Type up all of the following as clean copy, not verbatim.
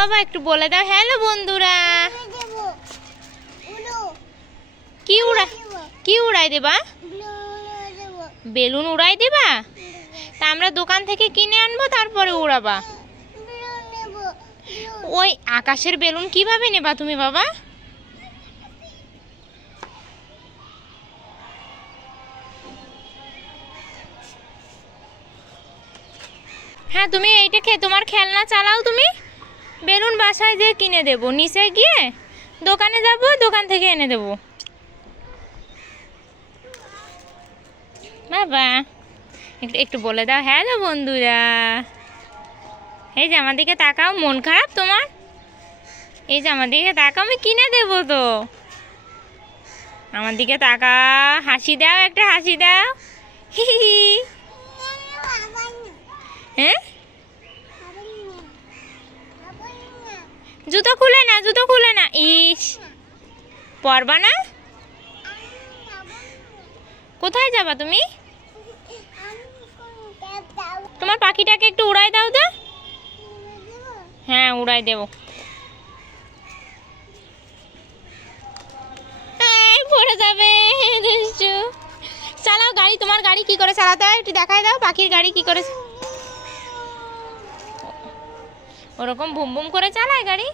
বাবা একটু বলে দাও হ্যালো বন্ধুরা। কি উড়াই দেবা? বেলুন উড়াই দেবা? তা আমরা দোকান থেকে কিনে আনবো তারপরে উড়াবা। ওই আকাশের বেলুন কিভাবে নেবা তুমি বাবা? হ্যাঁ তুমি এইটাকে তোমার খেলনা চালাও, তুমি বেলুন বাসায় দিয়ে কিনে দেবো, নিচে গিয়ে দোকানে যাব, দোকান থেকে এনে দেবো। বাবা একটু বলে দাও হ্যালো বন্ধুরা। এই যে আমার দিকে তাকাও, মন খারাপ তোমার? এই যে আমার দিকে তাকাও, আমি কিনে দেবো তো। আমার দিকে তাকা, হাসি দাও, একটা হাসি দাও। হি হি। হ্যাঁ জুতো খুলে না, জুতো খুলে না। ইস পরবা না? কোথায় যাবা তুমি? তোমার পাখিটাকে একটু উড়াই দাও তো। হ্যাঁ উড়াই দেবো। পড়ে যাবে। চালাও গাড়ি, তোমার গাড়ি কি করে চালাতে হয় একটু দেখাই দাও। পাখির গাড়ি কি করে? ওরকম বুম বুম করে চালায় গাড়ি।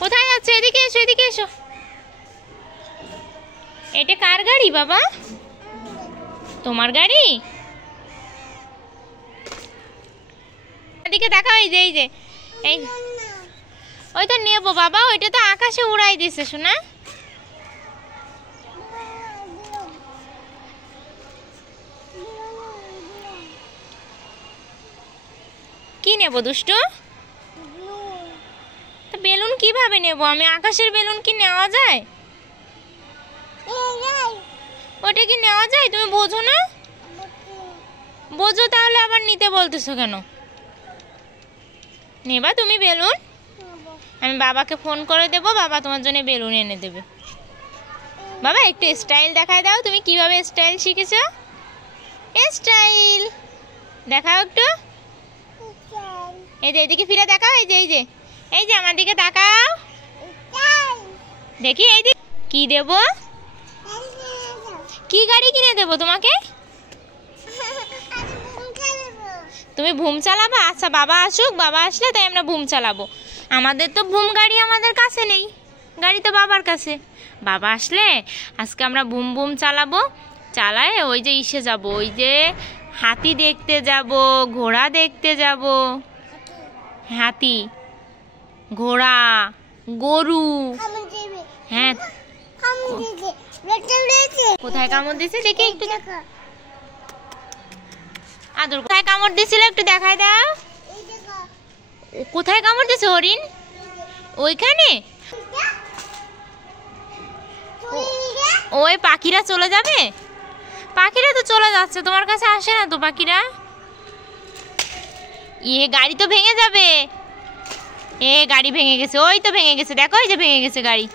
কোথায় যাচ্ছে? এদিকে এসো, এদিকে এসো। এটা কার গাড়ি বাবা? তোমার গাড়ি? এদিকে দেখাও। এই যে এই যে এই ওইটা নেবো বাবা, ওইটা তো আকাশে উড়াই দিছে শোনা। কি নেবো দুষ্টু? বেলুন কিভাবে নেবো আমি? আকাশের বেলুন কি নেওয়া যায়? ওটা কি নেওয়া যায়? তুমি বোঝো না? বোঝো তাহলে আবার নিতে বলতেছো কেন? নেবা তুমি বেলুন? আমি বাবাকে ফোন করে দেবো, বাবা তোমার জন্য বেলুন এনে দেবে। বাবা একটু স্টাইল দেখাই দাও, তুমি কিভাবে স্টাইল শিখেছো? স্টাইল দেখাও একটু। এই যে এদিকে ফিরে দেখাও। এই যে এই যে এই যে আমার দিকে তাকাও দেখি। এই যে কি দেব? কি গাড়ি কিনে দেবো তোমাকে? তুমি ভুম চালাবা? আচ্ছা বাবা আসুক, বাবা আসলে তাই আমরা ভুম চালাবো। আমাদের তো ভুম গাড়ি আমাদের কাছে নেই, গাড়ি তো বাবার কাছে। বাবা আসলে আজকে আমরা বুম বুম চালাবো। চালায় ওই যে ইসে যাব, ওই যে হাতি দেখতে যাব, ঘোড়া দেখতে যাব। হাতি, ঘোড়া, গরু। হ্যাঁ কোথায় কামড় দিছে দেখি একটু দেখা। আদর কোথায় কামড় দিছিল একটু দেখাই দাও। কোথায় কামড় দিছে হরিণ? ওইখানে? ওই পাখিরা চলে যাবে? পাখিরা তো চলে যাচ্ছে, তোমার কাছে আসে না তো পাখিরা। গাড়ি তো ভেঙে যাবে। গাড়ি ভেঙে গেছে, ওই তো ভেঙে গেছে, দেখো এই যে ভেঙে গেছে গাড়ি।